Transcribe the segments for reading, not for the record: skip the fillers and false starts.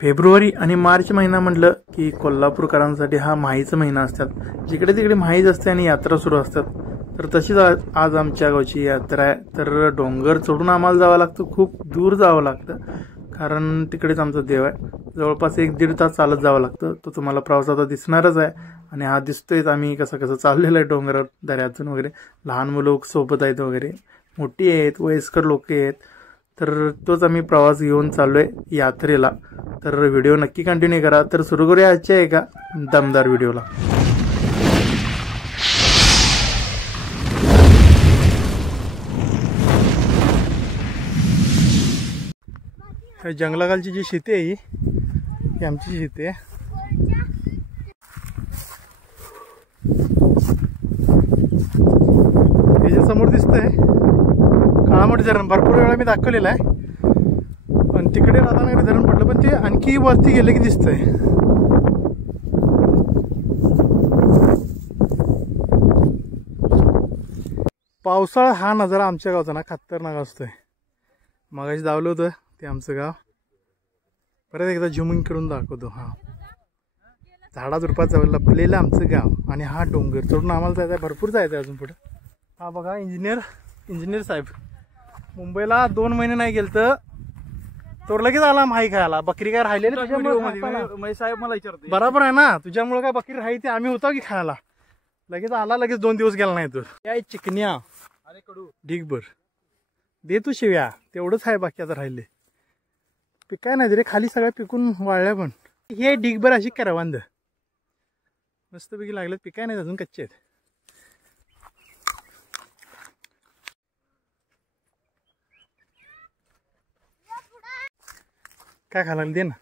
February आणि मार्च महिना म्हटलं की कोल्हापूरकरांसाठी हा माहीचा महिना असतात. जिकडे तिकडे माहीच असते आणि यात्रा सुरू असतात. तर तशीच आज आमच्या गावची यात्रा आहे. तर डोंगर चढून आम्हाला जावं लागतं, खूप दूर जावं लागतं, कारण तिकडेच आमचा देव आहे. जवळपास 1-1.5 तास चालत जावं लागतं. तो तुम्हाला प्रवास आता दिसणारच आहे. आणि हा दिसतोयच आम्ही कसं चाललेलं आहे डोंगरावर दऱ्यातून वगैरे. लहान मुलं सोबत आहेत वगैरे, मोठी आहेत, वयस्कर लोक आहेत. तर तोच आम्ही प्रवास घेऊन चाललोय यात्रेला. तर व्हिडिओ नक्की कंटिन्यू करा. तर सुरू करूया आजच्या एका दमदार व्हिडिओला. जंगलाखालची जी शेती आहे ही आमची शेती आहे. हे समोर दिसतंय काळामोडी धरण. भरपूर वेळा मी दाखवलेला आहे, पण तिकडे राधानगरी धरण पडलं, पण ते आणखी वरती गेले की दिसतंय. पावसाळा हा नजारा आमच्या गावचा ना खतरनाक असतोय. मगाशी धावलं होतं ते आमचं गाव. परत एकदा झुमिंग करून दाखवतो. हा झाडाझुडपात लपलेलं आमचं गाव आणि हा डोंगर चढून आम्हाला जायचं आहे, भरपूर जायचं आहे अजून पुढे. हा बघा इंजिनियर साहेब मुंबईला 2 महिने नाही गेलं तर तो लगेच आला माही खायला. बकरी काय राहिलेली तुझ्यामुळे साहेब मला विचारते. बरोबर आहे ना, तुझ्यामुळे काय बकरी राहायची, आम्ही होतो की खायला. लगेच आला, लगेच 2 दिवस गेला नाही. तो काय चिकन्या अरे कडू ढीगभर दे तू शिव्या, तेवढंच आहे, बाकी आता राहिले. पिकाय नाही रे खाली, सगळ्या पिकून वाळल्या. पण हे ढीगभर अशी करा वांद मस्तपैकी लागलेत. पिकाय नाही अजून, कच्चे आहेत. काय खायला दे ना.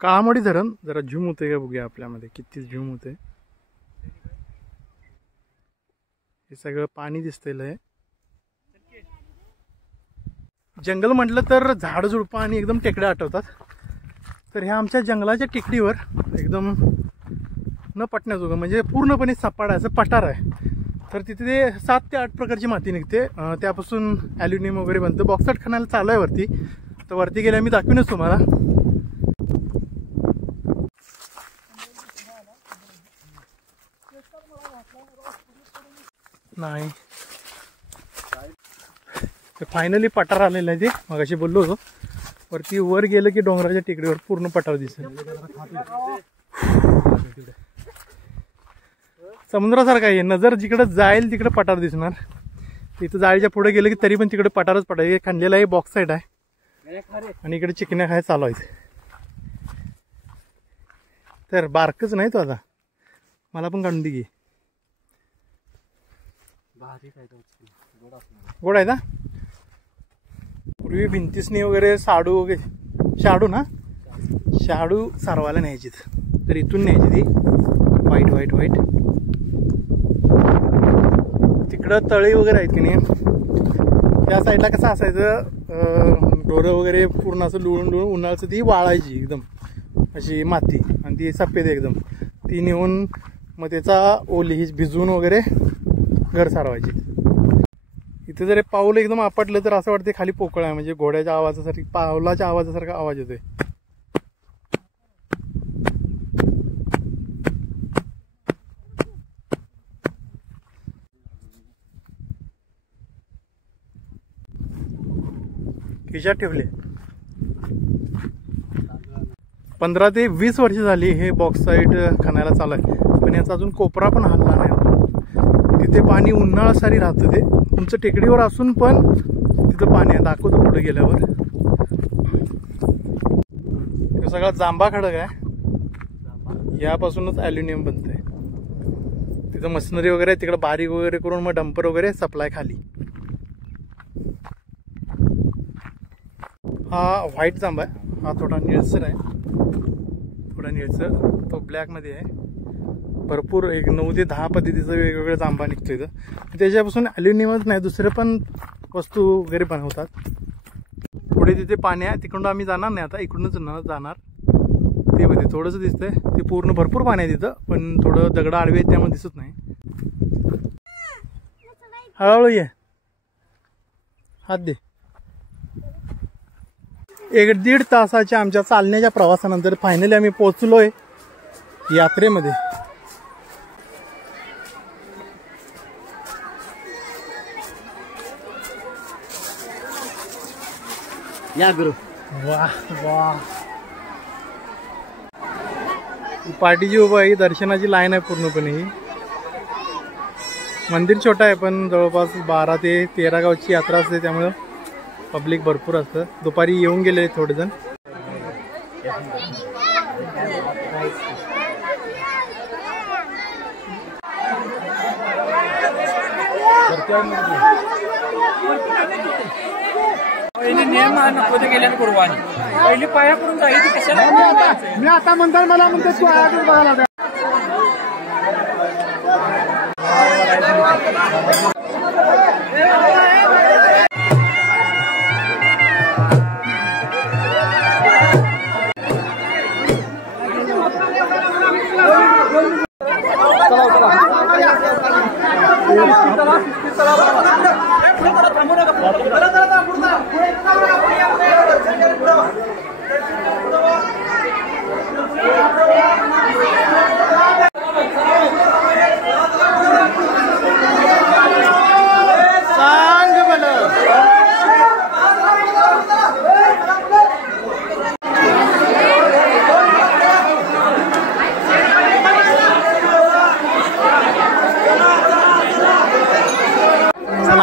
काळामोडी धरण जरा झूम होते का बघूया आपल्यामध्ये, किती झूम होते. हे सगळं पाणी दिसतंय. जंगल म्हटलं तर झाड झुडपं आणि एकदम टेकड्या आठवतात. तर ह्या आमच्या जंगलाच्या टेकडीवर एकदम न पटण्याजोगं म्हणजे पूर्णपणे सपाट आहे, असं पठार आहे. तर तिथे 7 ते 8 प्रकारची माती निघते. त्यापासून ॲल्युमिनियम वगैरे बनतं. बॉक्साईट खाण्याला चालू आहे वरती. तर वरती गेल्या मी दाखवीनच तुम्हाला. नाही फायनली पठार आलेलं आहे. ते मगाशी बोललो होतो, वरती वर गेलं की डोंगराच्या टेकडीवर पूर्ण पठार दिसेल. समुद्रासारखा आहे. नजर जिकडे जाईल तिकडे पठार दिसणार. इथं जाळीच्या पुढे गेलं की तरी पण तिकडे पठारच पठार. हे खांदलेला आहे, बॉक्साईड आहे, आणि इकडे चिकन्या खाय चालू आहे. तर बारकच नाही तो आता, मला पण काढून दे की. गोड आहे ना. पूर्वी भिंतीसनी वगैरे शाडू ना शाडू सारवायला न्यायची. तर इथून न्यायची ती व्हाईट. तिकडं तळी वगैरे आहेत की नाही, त्या साईडला कसं असायचं, ढोरं वगैरे पूर्ण असं लुळून उन्हाळ्याचं ती वाळायची एकदम अशी माती, आणि ती सफेद एकदम. ती नेऊन मग त्याचा ओली ही भिजवून वगैरे घर सारवायची. इथे जर पाऊल एकदम आपटलं तर असं वाटतं खाली पोकळ आहे, म्हणजे घोड्याच्या आवाजासारखी, पावलाच्या आवाजासारखा आवाज येतोय. खिशात ठेवले. 15 ते 20 वर्ष झाली हे बॉक्साईट खाण्याला चालू आहे, पण याचा अजून कोपरा पण हल्ला नाही. तिथे पाणी उन्हाळ्यासारी राहतं. ते तुमचं टेकडीवर असून पण तिथं पाणी आहे. दाखवतो पुढे गेल्यावर. हे सगळा जांभा खडक आहे, यापासूनच ॲल्युमिनियम बनतंय. तिथं मशिनरी वगैरे आहे, तिकडे बारीक वगैरे करून मग डंपर वगैरे सप्लाय खाली. हा व्हाईट जांभा आहे, हा थोडा निळसर आहे, थोडा निळसर. तो ब्लॅकमध्ये आहे. भरपूर 9 ते 10 पद्धतीचं वेगवेगळं जांभा निघतो इथं. त्याच्यापासून ॲल्युमिनियमच नाही, दुसरे पण वस्तू वगैरे बनवतात. पुढे तिथे पाणी आहे, तिकडून आम्ही जाणार नाही आता, इकडूनच जाणार. ते मध्ये थोडंसं दिसतंय, ते पूर्ण भरपूर पाणी आहे तिथं, पण थोडं दगड आडवे आहेत त्यामुळे दिसत नाही. हळूहळू ये, हात दे. 1-1.5 तासाच्या आमच्या चालण्याच्या प्रवासानंतर फायनली आम्ही पोहोचलोय यात्रेमध्ये. या गुरु. वाह वाह. पार्टीची उभं आहे, दर्शनाची लाईन आहे पूर्णपणे. ही मंदिर छोटं आहे पण जवळपास 12 ते 13 गावची यात्रा असते, त्यामुळं पब्लिक भरपूर असतं. दुपारी येऊन गेले थोडेजण. नियम गेल्याने कुर्बानी पहिली पाया करून जायची कशाला. मी आता म्हणतात मला म्हणतो तू आयातच बघायला.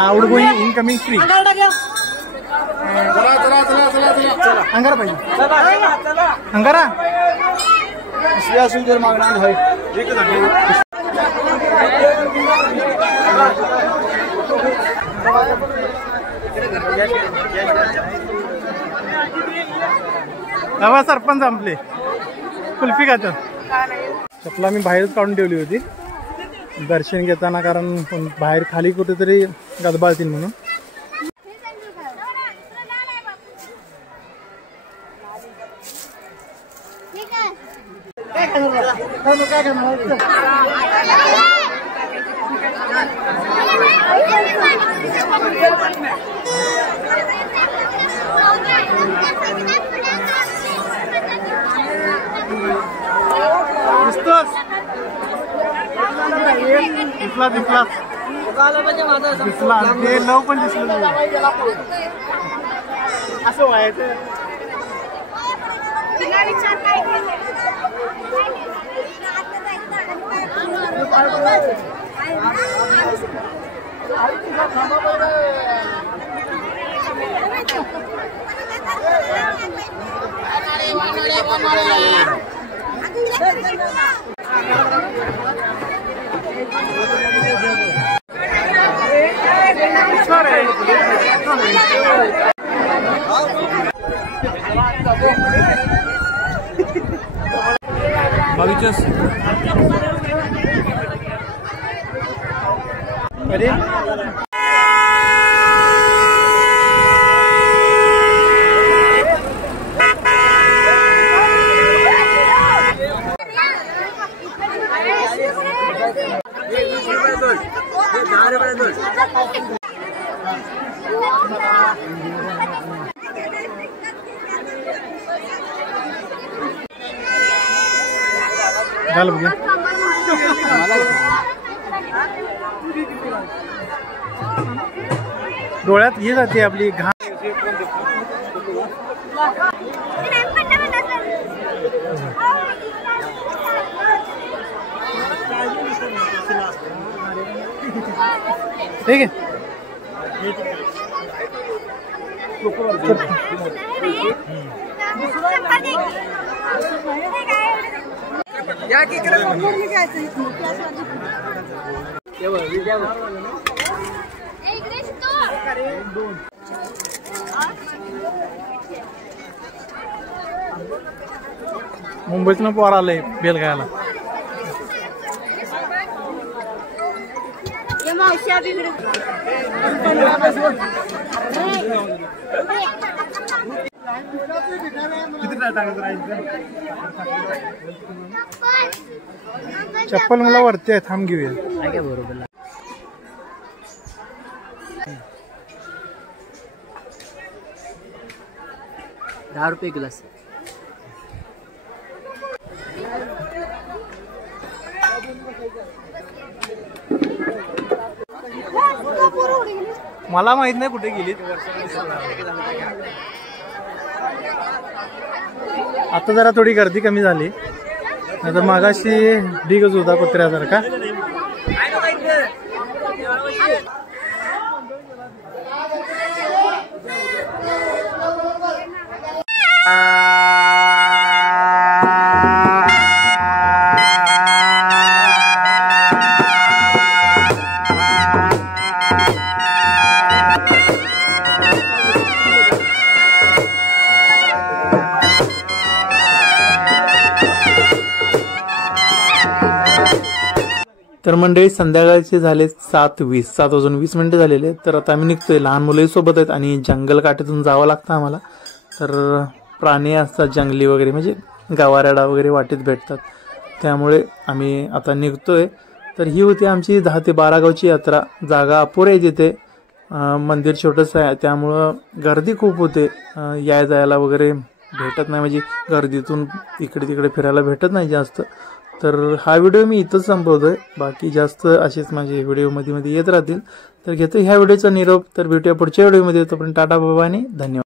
Outgoing incoming free. अंगारा पाहिजे. अंगारा सुंदर मागणार आहे. हवा सरपंच आपले कुल्फी खात. चपला मी बाहेरच काढून ठेवली होती दर्शन घेताना, कारण बाहेर खाली कुठेतरी गदबाळतील म्हणून. दिसला दिसला दिसला ते लव पण दिसलं असं व्हायचं. बघितलंस अरे घाल बघ. डोळ्यात हे जाते आपली घाण. ठीक आहे. मुंबईतनं पोर आलंय बेल खायला. चप्पल मला वरती आहे, थांब घेऊया. बरोबर. 10 रुपये ग्लास. मला माहित नाही कुठे गेली. आता जरा थोडी गर्दी कमी झाली, नाही तर मागाशी ढीगच होता कुत्र्यासारखा. तर मंडळी संध्याकाळचे झाले 7:20 झालेले. तर आता आम्ही निघतोय. लहान मुलंही सोबत आहेत आणि जंगल काठीतून जावं लागतं आम्हाला. तर प्राणी असतात जंगली वगैरे, म्हणजे गवारेडा वगैरे वाटेत भेटतात, त्यामुळे आम्ही आता निघतोय. तर ही होती आमची 10 ते 12 गावची यात्रा. जागा अपुरी आहे तिथे, मंदिर छोटंसं आहे त्यामुळं गर्दी खूप होते. याय जायला वगैरे भेटत नाही, म्हणजे गर्दीतून इकडे तिकडे फिरायला भेटत नाही जास्त. तर हा व्हिडिओ मी इथंच संपवतोय. बाकी जास्त असेच माझे व्हिडिओ मध्ये येत राहतील. तर घेतो ह्या व्हिडिओचा निरोप. तर भेटूया पुढच्या व्हिडिओमध्ये. तोपर्यंत टाटा बाबा आणि धन्यवाद.